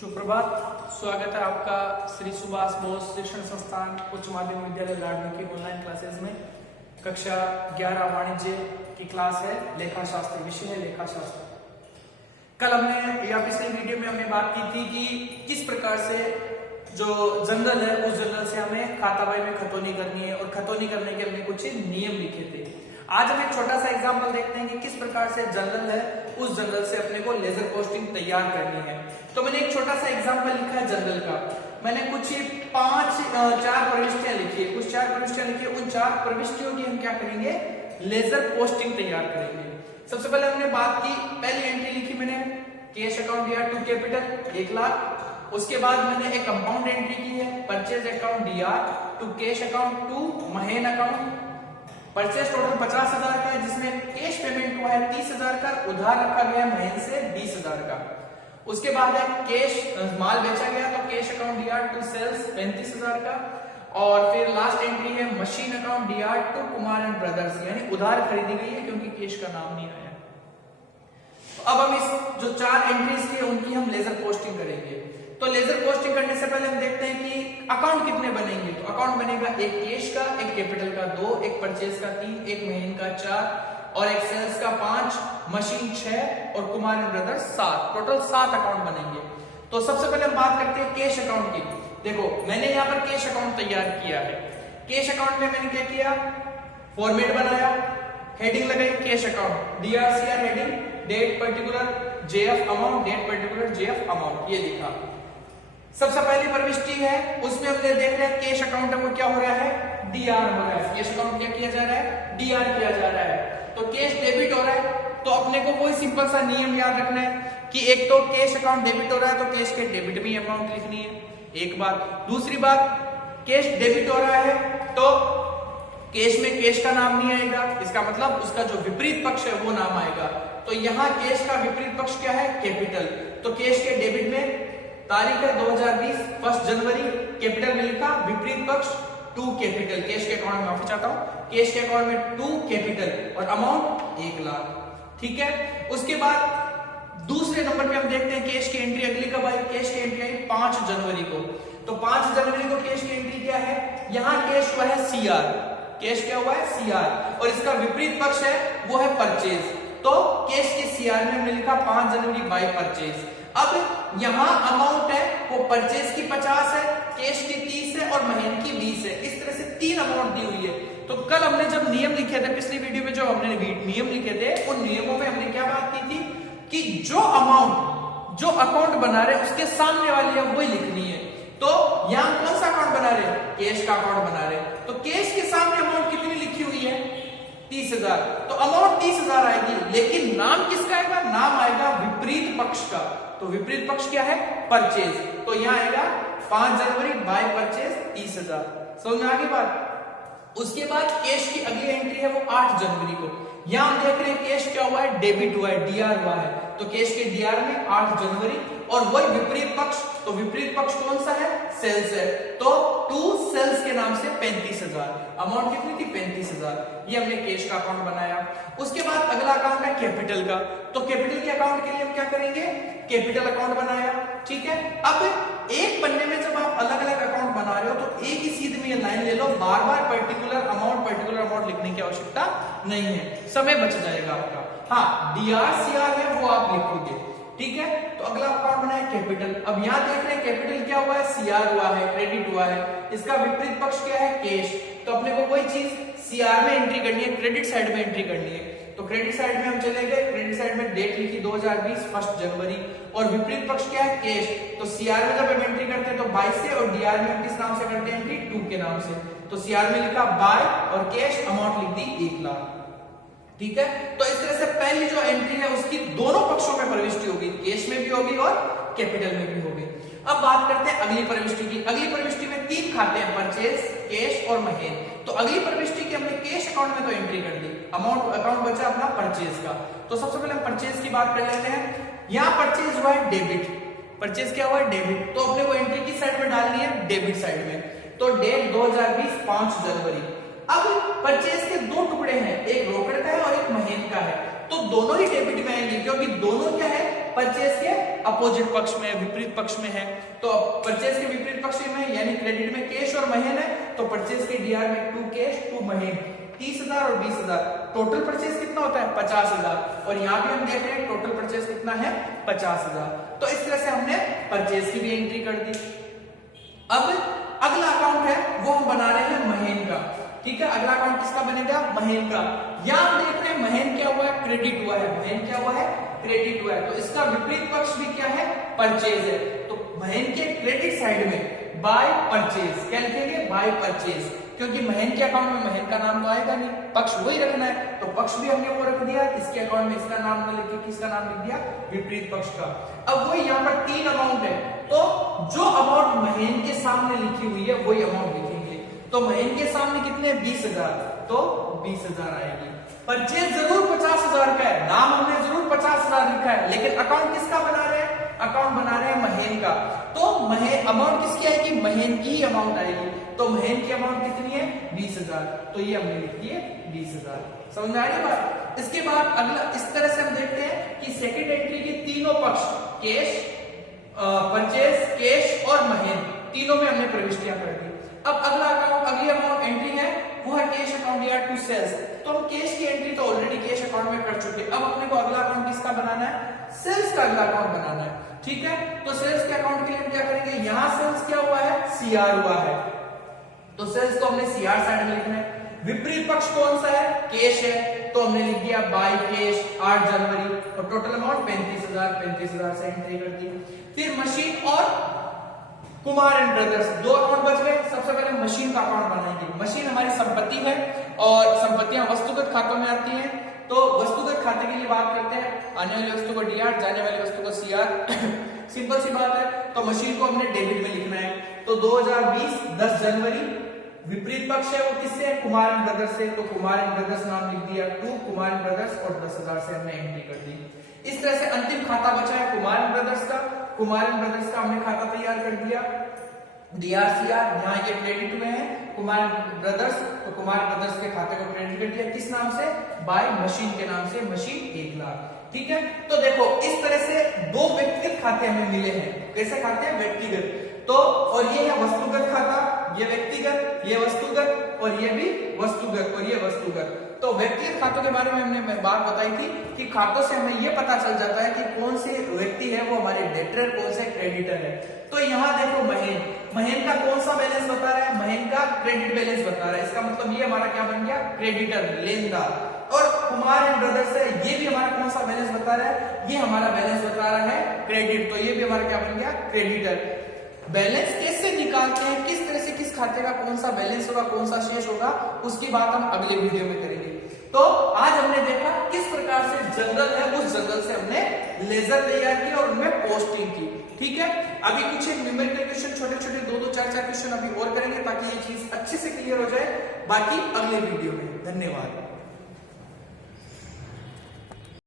सुप्रभात। स्वागत है आपका श्री सुभाष बोस शिक्षण संस्थान उच्च माध्यमिक विद्यालय लाडन की ऑनलाइन क्लासेस में। कक्षा 11 वाणिज्य की क्लास है, लेखा शास्त्र, विषय है लेखा शास्त्र। कल हमने या पिछले वीडियो में हमने बात की थी कि किस प्रकार से जो जनरल है उस जनरल से हमें खाता बही में खतौनी करनी है और खतौनी करने के हमने कुछ नियम लिखे थे। आज हम एक छोटा सा एग्जांपल देखते हैं कि किस प्रकार से जनरल है उस जनरल से अपने को लेजर पोस्टिंग तैयार करनी है। तो मैंने एक छोटा सा एग्जांपल लिखा है जनरल का। मैंने कुछ चार प्रविष्टियां लिखी है, कुछ 4 प्रविष्टियां लिखी है। उन 4 प्रविष्टियों की हम क्या करेंगे, लेजर पोस्टिंग तैयार करेंगे। सबसे पहले हमने बात की, पहली एंट्री लिखी मैंने cash account DR to capital 1 lakh. उसके बाद मैंने एक कंपाउंड एंट्री की है purchase account DR to cash account to Mahen account. Purchase total 50,000 का है, जिसमें कैश पेमेंट हुआ है 30,000 का, उधार रखा गया है महेन से 20,000 का। उसके बाद है कैश माल बेचा गया तो cash account DR to sales 35,000 का। और फिर लास्ट एंट्री है machine account DR to Kumar and brothers, यानी उधार खरीदी गई है क्योंकि कैश का नाम नहीं आया। तो अब हम इस जो 4 एंट्रीज थी उनकी हम लेजर पोस्टिंग करेंगे। तो लेजर पोस्टिंग करने से पहले हम देखते हैं कि अकाउंट कितने बनेंगे। तो अकाउंट बनेगा एक कैश का, एक कैपिटल का 2, एक परचेज का 3, एक महीन का 4 और एक सेल्स का 5, मशीन 6 और Kumar and brothers 7। Total 7 account बनेंगे। तो सबसे पहले हम बात करते हैं कैश अकाउंट की। देखो मैंने यहाँ पर कैश अकाउंट तैयार किया है। कैश अकाउंट में मैंने क्या किया, फॉर्मेट बनाया, हेडिंग लगाई cash account, DR CR heading, date particular JF amount, date particular JF amount, ये लिखा। सबसे पहली प्रविष्टि है उसमें हमने देख रहे हैं कैश अकाउंट है वो क्या हो रहा है, डीआर हो रहा है। कैश अकाउंट क्या किया जा रहा है, डीआर किया जा रहा है। तो कैश डेबिट हो रहा है तो अपने को कोई सिंपल सा नियम याद रखना है कि एक तो कैश अकाउंट डेबिट हो रहा है तो कैश के डेबिट में अमाउंट लिखनी है, एक बात। दूसरी बात, कैश डेबिट हो रहा है तो कैश में कैश का नाम नहीं आएगा, इसका मतलब उसका जो विपरीत पक्ष है वो नाम आएगा। तो यहाँ कैश का विपरीत पक्ष क्या है, कैपिटल। तो कैश के डेबिट में तारीख है 2020 1 जनवरी, कैपिटल में लिखा, विपरीत पक्ष टू कैपिटल। कैश के अकाउंट में माफी चाहता हूं, कैश के अकाउंट में 2 कैपिटल और अमाउंट 1 लाख। ठीक है। उसके बाद दूसरे नंबर पे हम देखते हैं कैश की एंट्री अगली कब आई, कैश की एंट्री आई 5 जनवरी को। तो 5 जनवरी को कैश की एंट्री क्या है, यहां कैश हुआ है सीआर, कैश क्या हुआ है सीआर, और इसका विपरीत पक्ष है वो है परचेज। तो कैश के सीआर में हमने लिखा 5 जनवरी बाय परचेज। अब यहां अमाउंट है वो परचेज की 50 है, कैश की 30 है और महीन की 20 है। इस तरह से 3 अमाउंट दी हुई है। तो कल हमने जब नियम लिखे थे, पिछली वीडियो में जो हमने नियम लिखे थे, उन नियमों में हमने क्या बात की थी कि जो अमाउंट जो अकाउंट बना रहे उसके सामने वाली है वही लिखनी है। तो यहां कौन सा अकाउंट बना रहे, कैश का अकाउंट बना रहे। तो कैश के सामने अमाउंट कितनी लिखी हुई है, 30,000। तो अमाउंट 30,000 आएगी, लेकिन नाम किसका आएगा, नाम आएगा विपरीत पक्ष का। तो विपरीत पक्ष क्या है, परचेज। तो यहां आएगा 5 जनवरी बाय परचेज 30,000। समझ में आ गई बात। उसके बाद कैश की अगली एंट्री है वो 8 जनवरी को। यहां हम देख रहे हैं कैश क्या हुआ है, डेबिट हुआ है, डीआर हुआ है। तो कैश के डीआर में 8 जनवरी और वही विपरीत पक्ष। तो विपरीत पक्ष कौन सा है, सेल्स है। तो टू सेल्स के नाम से 35,000, अमाउंट कितनी थी 35,000। ये हमने कैश का अकाउंट बनाया। उसके बाद अगला अकाउंट है कैपिटल का। तो कैपिटल के अकाउंट के लिए हम क्या करेंगे, कैपिटल अकाउंट बनाया। ठीक है। अब एक पन्ने में जब आप अलग अलग अकाउंट बना रहे हो तो एक ही सीध में ये लाइन ले लो, बार बार पर्टिकुलर अमाउंट लिखने की आवश्यकता नहीं है, समय बच जाएगा आपका। हाँ, डीआरसीआर है वो आप लिखोगे। ठीक है। तो अगला अकाउंट बनाया कैपिटल। अब यहां देख रहे हैं कैपिटल क्या हुआ है, सीआर हुआ है, क्रेडिट हुआ है। इसका विपरीत पक्ष क्या है, कैश। तो अपने को कोई चीज सीआर में एंट्री करनी है, क्रेडिट साइड में एंट्री करनी है। तो क्रेडिट साइड में हम चले गए, क्रेडिट साइड में डेट लिखी 2020 1 जनवरी और विपरीत पक्ष क्या है, कैश। तो सीआर में जब हम एंट्री करते हैं तो 22 से, और डीआर में हम किस नाम से करते हैं एंट्री, 2 के नाम से। तो सीआर में लिखा बाय और कैश अमाउंट लिख दी 1 लाख। ठीक है। तो इस तरह से पहली जो एंट्री है उसकी दोनों पक्षों में प्रविष्टि होगी, कैश में भी होगी और कैपिटल में भी होगी। अब बात करते हैं अगली प्रविष्टि की। अगली प्रविष्टि में 3 खाते हैं, परचेज, कैश और महीन। तो अगली प्रविष्टि की हमने कैश अकाउंट में तो एंट्री कर दी, अकाउंट बचा अपना परचेज का। तो सबसे पहले हम परचेज की बात कर लेते हैं। यहाँ परचेज हुआ है डेबिट, परचेज क्या हुआ है, डेबिट। तो अपने को एंट्री किस साइड में डालनी है, डेबिट साइड में। तो डेट 2020 5 जनवरी। अब परचेज के 2 टुकड़े हैं, एक रोकड़ का है और एक महीन का है। तो दोनों ही डेबिट में आएंगे क्योंकि दोनों क्या है, परचेज के अपोजिट पक्ष में, विपरीत पक्ष में है। तो परचेज के विपरीत पक्ष में यानी क्रेडिट में कैश और महीन है, तो परचेज के डीआर में 2 कैश 2 महीन, 30,000 और 20,000, टोटल परचेज कितना होता है 50,000। और यहाँ भी हम देख रहे हैं टोटल परचेज कितना है 50,000। तो इस तरह से हमने परचेज की भी एंट्री कर दी। अब अगला अकाउंट है वो हम बना रहे हैं महीन का। ठीक है, अगला अकाउंट किसका बनेगा, महीन का। यहां हम देख रहे हैं महीन क्या हुआ है, क्रेडिट हुआ है, महीन क्या हुआ है, क्रेडिट हुआ है। तो इसका विपरीत पक्ष भी क्या है, परचेज है। तो महीन के क्रेडिट साइड में बाय परचेज, क्या लिखेंगे, बाय परचेज, क्योंकि महीन के अकाउंट में महीन का नाम तो आएगा नहीं, पक्ष वही रखना है, तो पक्ष भी हमने वो रख दिया। इसके अकाउंट में इसका नाम न लिख के किसका नाम लिख दिया, विपरीत पक्ष का। अब वही यहाँ पर 3 अमाउंट है, तो जो अमाउंट महीन के सामने लिखी हुई है वही अमाउंट लिखेंगे। तो महीन के सामने कितने 20,000, तो 20,000 आएगी। परचेज जरूर 50,000 का है, नाम हमने जरूर 50,000 लिखा है, लेकिन अकाउंट किसका बना रहे हैं, अकाउंट बना रहे हैं महीन का। तो महीन अमाउंट किसकी आएगी, महीन की ही अमाउंट आएगी। तो महीन की अमाउंट कितनी है 20,000, तो ये हमने लिख दिए 20,000। समझ में आ रही बात। इसके बाद अगला इस तरह से हम देखते हैं कि सेकंड एंट्री के तीनों पक्ष कैश, परचेज, कैश और महीन, तीनों में हमने प्रविष्टियां कर दी। अब अगला अकाउंट, अगली अमाउंट एंट्री है वो है कैश अकाउंट या टू सेल्स। तो हम कैश की एंट्री तो ऑलरेडी कैश अकाउंट में कर चुके। अब अपने को अगला अकाउंट किसका बनाना है, सेल्स का अगला अकाउंट बनाना है। ठीक है, तो सेल्स के अकाउंट के लिए हम क्या करेंगे, यहां सेल्स क्या हुआ है, सीआर हुआ है, तो सेल्स को हमने सीआर साइड में लिखना है। विपरीत पक्ष कौन सा है, कैश है, तो हमने लिख दिया बाय कैश 8 जनवरी, और टोटल अमाउंट 35,000 से एंट्री कर दी। फिर मशीन और कुमार एंड ब्रदर्स, 2 अकाउंट बच गए। सबसे पहले मशीन का अकाउंट बनाएंगे। मशीन हमारी संपत्ति है और संपत्तियां वस्तुगत खातों में आती हैं, तो वस्तुगत खाते के लिए बात करते हैं, आने वाली वस्तु को डीआर, जाने वाली वस्तु को सीआर। सिंपल सी बात है। तो मशीन को हमने डेबिट में लिखना है, तो 2020 10 जनवरी, विपरीत पक्ष है वो किससे है, कुमार एंड ब्रदर्स से, तो कुमार एंड ब्रदर्स नाम लिख दिया, 2 कुमार एंड ब्रदर्स, और 10,000 से हमने एंट्री कर दी। इस तरह से अंतिम खाता बचा है कुमार एंड ब्रदर्स का। कुमार एंड ब्रदर्स का हमने खाता तैयार कर दिया, डीआरसीआर, यहाँ ये क्रेडिट हुए हैं कुमार ब्रदर्स, तो कुमार ब्रदर्स के खाते को क्रेडिट कर दिया, किस नाम से, बाय मशीन के नाम से, मशीन 1 लाख। ठीक है, तो देखो इस तरह से 2 व्यक्तिगत खाते हमें मिले हैं। कैसे खाते हैं, व्यक्तिगत। तो और ये है वस्तुगत खाता, ये व्यक्तिगत, ये वस्तुगत, और ये भी वस्तुगत, और ये वस्तुगत। तो व्यक्तिगत खातों के बारे में हमने बात बताई थी कि खातों से हमें यह पता चल जाता है कि कौन से व्यक्ति है वो हमारे डेटर, कौन से क्रेडिटर है। तो यहाँ देखो महीन का कौन सा बैलेंस बता रहा है, महीन का क्रेडिट बैलेंस बता रहा है। इसका मतलब ये हमारा क्या बन गया, क्रेडिटर, लेनदार। और कुमार एंड ब्रदर्स है, ये भी हमारा कौन सा बैलेंस बता रहा है, ये हमारा बैलेंस बता रहा है क्रेडिट, तो ये भी हमारा क्या बन गया, क्रेडिटर। बैलेंस कैसे निकालते हैं, किस तरह से किस खाते का कौन सा बैलेंस होगा, कौन सा शेष होगा, उसकी बात हम अगले वीडियो में करेंगे। तो आज हमने देखा किस प्रकार से जनरल है, उस जनरल से हमने लेजर तैयार किया और उनमें पोस्टिंग की। ठीक है, अभी कुछ एक न्यूमेरिकल क्वेश्चन, छोटे छोटे 2-2, 4-4 क्वेश्चन अभी और करेंगे ताकि ये चीज अच्छे से क्लियर हो जाए। बाकी अगले वीडियो में। धन्यवाद।